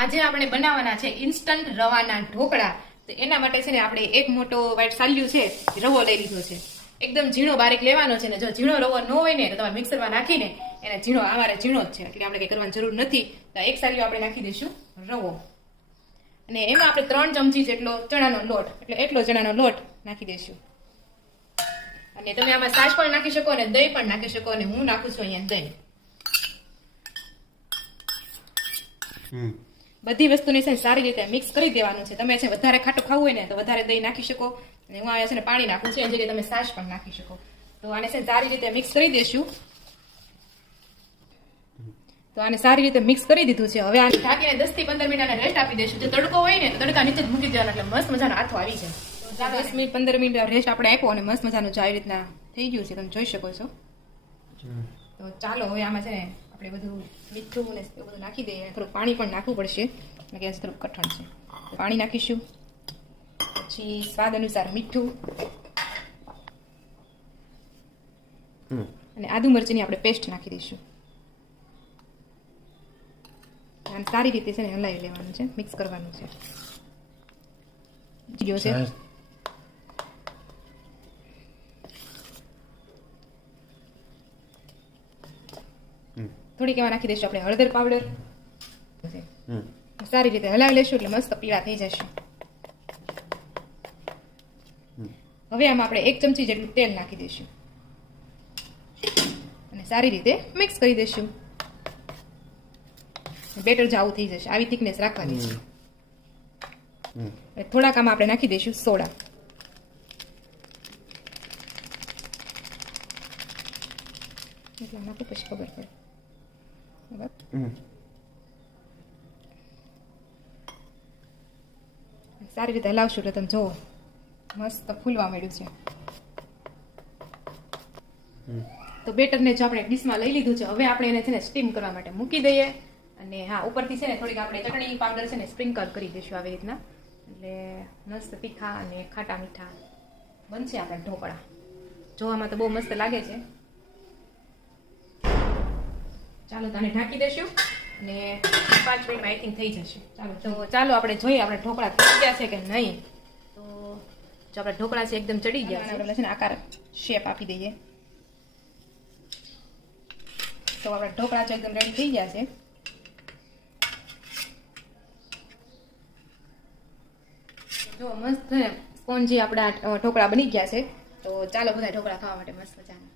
આજે આપણે બનાવવાના છે ઇન્સ્ટન્ટ રવાના ઢોકળા. તો એના માટે છે ને આપણે એક મોટો વ્હાઈટ સાલ્યું છે રવો લઈ લીધો છે. એકદમ ઝીણો બારીક લેવાનો છે ને જો ઝીણો રવો ન હોય ને તો તમારે મિક્સરમાં નાખીને એને ઝીણો અમારે ઝીણો જ છે એટલે આપણે કંઈ કરવાની જરૂર નથી. તો એક સાલ્યું આપણે નાખી દઈશું રવો અને એમાં આપણે 3 ચમચી જેટલો ચણાનો લોટ એટલે એટલો ચણાનો લોટ નાખી દઈશું. અને તમે આમાં છાશ પણ નાખી શકો અને દહીં પણ નાખી શકો અને હું નાખું છું અહીંયા દહીં. બધી વસ્તુને છે સારી રીતે મિક્સ કરી દેવાનું છે. તમે છે વધારે ખાટું ખાવું હોય ને તો વધારે દહીં નાખી શકો અને હું અહીંયા છે ને પાણી નાખું છું એની જગ્યાએ તમે છાશ પણ નાખી શકો. તો આને છે સારી રીતે મિક્સ કરી દેશું. તો આને સારી રીતે મિક્સ કરી દીધું છે. હવે આને ઢાંકીને 10 થી 15 મિનિટ આને રેસ્ટ આપી દેશું. જો તડકો હોય ને તો તડકા નીચે જ મૂકી દેવાનો એટલે મસ્ત મજાનો આથો આવી જાય. તો 10 મિનિટ 15 મિનિટ રેસ્ટ આપણે આપ્યો અને મસ્ત મજાનું આવી રીતના થઈ ગયું છે. તમે જોઈ શકો છો. તો ચાલો હવે આમાં છે ને આપણે બધું મીઠું ને એવું બધું નાખી દઈએ. થોડું પાણી પણ નાખવું પડશે કારણ કે થોડું કઠણ છે. પાણી નાખીશું, પછી સ્વાદ અનુસાર મીઠું અને આદુ મરચીની આપણે પેસ્ટ નાખી દઈશું. અને સારી રીતે છે ને હલાવી લેવાનું છે, મિક્સ કરવાનું છે. જો છે થોડીક એમાં નાખી દઈશું આપણે હળદર પાવડર. સારી રીતે હલાવી લેશું એટલે મસ્ત પીળા થઈ જશે. હવે આમાં આપણે 1 ચમચી જેટલું તેલ નાખી દઈશું અને સારી રીતે મિક્સ કરી દઈશું. બેટર જાવું થઈ જશે. આવી થિકનેસ રાખવાની છે. થોડાક આમાં આપણે નાખી દઈશું સોડા. એટલા નાખું પછી ખબર પડે. સારી રીતે હલાવશું એટલે તમે જુઓ મસ્ત ફૂલવા માંડ્યું છે. તો બેટરને જો આપણે ડીશમાં લઈ લીધું છે. હવે આપણે એને છે ને સ્ટીમ કરવા માટે મૂકી દઈએ. અને હા, ઉપરથી છે ને થોડીક આપણે ચટણી પાવડર છે ને સ્પ્રિંકલ કરી દઈશું આવી રીતના. એટલે મસ્ત તીખા અને ખાટા મીઠા બનશે આપણા ઢોકળા. જોવામાં તો બહુ મસ્ત લાગે છે. ચાલો તો આને ઢાંકી દઈશું અને 5 મિનિટમાં આઈ થિંક થઈ જશે. ચાલો આપણે જોઈએ આપણે ઢોકળા થઈ ગયા છે કે નહીં. તો જો આપણા ઢોકળા છે એકદમ ચડી ગયા છે. આપણે છે ને આકાર શેપ આપી દઈએ. તો આપણા ઢોકળા છે એકદમ રેડી થઈ ગયા છે. જો મસ્ત સ્પોન્જી આપણા ઢોકળા બની ગયા છે. તો ચાલો બધા ઢોકળા ખાવા માટે મસ્ત મજાના.